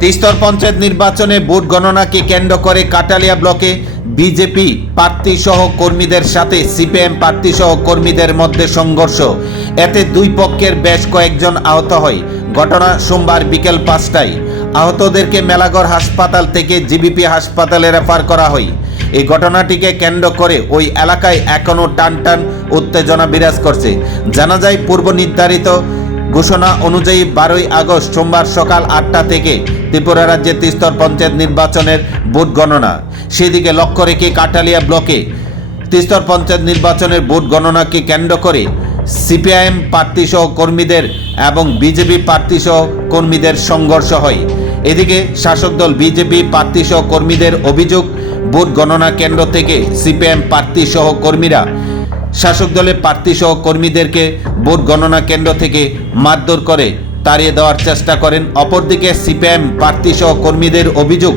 তিস্তর পঞ্চায়েত নির্বাচনে ভোট গণনাকে কেন্দ্র করে কাটালিয়া ব্লকে বিজেপি প্রার্থী সহ কর্মীদের সাথে, সিপিএম প্রার্থী সহ কর্মীদের মধ্যে সংঘর্ষ। এতে দুই পক্ষের বেশ কয়েকজন আহত হয়। ঘটনা সোমবার বিকেল পাঁচটায়। আহতদেরকে মেলাগড় হাসপাতাল থেকে জিবিপি হাসপাতালে রেফার করা হয়। এই ঘটনাটিকে কেন্দ্র করে ওই এলাকায় এখনও টান টান উত্তেজনা বিরাজ করছে। জানা যায়, পূর্ব নির্ধারিত ঘোষণা অনুযায়ী বারোই আগস্ট সোমবার সকাল আটটা থেকে ত্রিপুরা রাজ্যের তিস্তর পঞ্চায়েত নির্বাচনের ভোট গণনা। সেদিকে লক্ষ্য রেখে কাটালিয়া ব্লকে তিস্তর পঞ্চায়েত নির্বাচনের ভোট গণনাকে কেন্দ্র করে সিপিআইএম প্রার্থীসহ কর্মীদের এবং বিজেপি প্রার্থীসহ কর্মীদের সংঘর্ষ হয়। এদিকে শাসক দল বিজেপি প্রার্থীসহ কর্মীদের অভিযোগ, ভোট গণনা কেন্দ্র থেকে সিপিএম প্রার্থীসহ কর্মীরা শাসক দলের প্রার্থী সহ কর্মীদেরকে ভোট গণনা কেন্দ্র থেকে মারধর করে তাড়িয়ে দেওয়ার চেষ্টা করেন। অপরদিকে সিপিএম প্রার্থী সহ কর্মীদের অভিযোগ,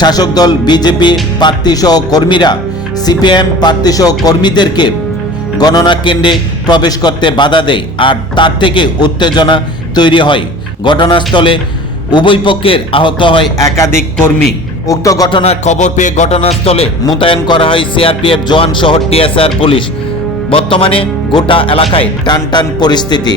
শাসক দল বিজেপি প্রার্থী সহ কর্মীরা সিপিএম প্রার্থী সহ কর্মীদেরকে গণনা কেন্দ্রে প্রবেশ করতে বাধা দেয় আর তার থেকে উত্তেজনা তৈরি হয়। ঘটনাস্থলে উভয় পক্ষের আহত হয় একাধিক কর্মী। উক্ত ঘটনার খবর পেয়ে ঘটনাস্থলে মোতায়েন করা হয় সিআরপিএফ জওয়ান সহ টিএসআর পুলিশ। বর্তমানে গোটা এলাকায় টান টান পরিস্থিতি।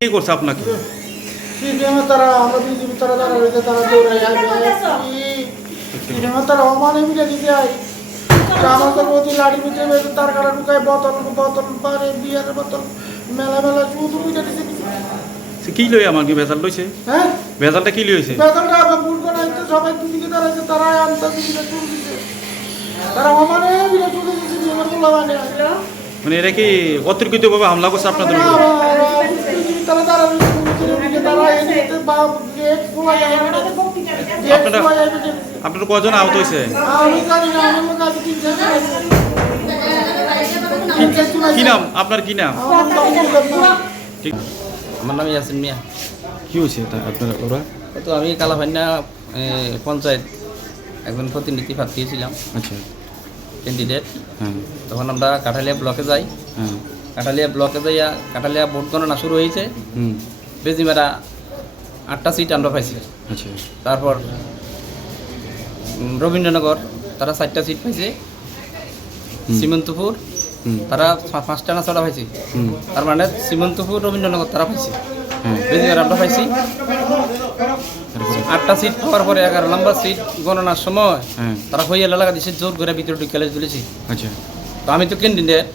কি করছে আপনাকে? তারা আমরা বিজেপি তারা তারা রয়েছে তারা দৌড়াই তারা অমানে মিলে দিতে হয়। আমাদের প্রতি লাড়ি মিটে বেঁধে তার কাটা ঢুকায় বোতল বোতল পারে বোতল মেলা মেলা শুধু মিটে দিছে। সে কি লই আমার কি ভেজাল লইছে? হ্যাঁ? ভেজালটা কি লইছে? বেতনটা আবার ভুল করে আনতে সবাই দুদিকে দাঁড়াইছে তারা আনতে দিকে চুল দিছে। তারা অমানে মিলে চুল দিছে বিজেপির পোলা মানে মানে এটা কি অতর্কিত ভাবে হামলা করছে আপনাদের আপনারা- আপনার কজন আহত হয়েছে। কি নাম? আপনার কি নাম। ঠিক। আমার নাম ইয়াসিন মিয়া। কি হয়েছে আপনার ওরা? তো আমি কালাভান্না পঞ্চায়েত একজন প্রতিনিধি পাঠিয়েছিলাম আচ্ছা। ক্যান্ডিডেট তখন আমরা কাঠালিয়া ব্লকে যাই। কাঠালিয়া ব্লকে যাইয়া কাঠালিয়া ভোট গণনা শুরু হয়েছে। বেজিমেরা আটটা সিট আমরা পাইছি। আচ্ছা। তারপর রবীন্দ্রনগর তারা চারটা সিট পাইছে। সীমন্তপুর তারা পাঁচটা না ছটা পাইছে। হুম। তার মানে সীমন্তপুর রবীন্দ্রনগর তারা পাইছে। হ্যাঁ বেজিমেরা আমরা পাইছি। আটটা সিট পাওয়ার পরে এগারো নম্বর সিট গণনার সময় হ্যাঁ। তারা হইয়া লাগা দিছে জোর করে ভিতরে ঢুকে তুলেছি আচ্ছা। তো আমি তো ক্যান্ডিডেট।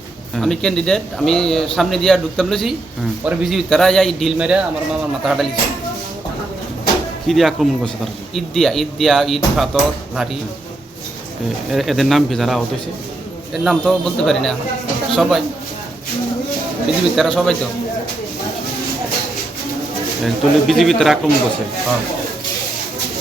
আমি ক্যান্ডিডেট আমি সামনে দিয়ে ঢুকতাম লুছি হ্যাঁ। পরে বিজেপি তারা যাই ডিল মেরে আমার মামার মাথা হাঁটালিছে কি দিয়ে আক্রমণ করছে তারা? ঈদ দিয়া ঈদ দিয়া ঈদ পাথর লাঠি। এদের নাম কি যারা আহত হয়েছে এর নাম তো বলতে পারি না। সবাই। বিজেপি তারা সবাই তো। বিজেপি তারা আক্রমণ করছে? হ্যাঁ।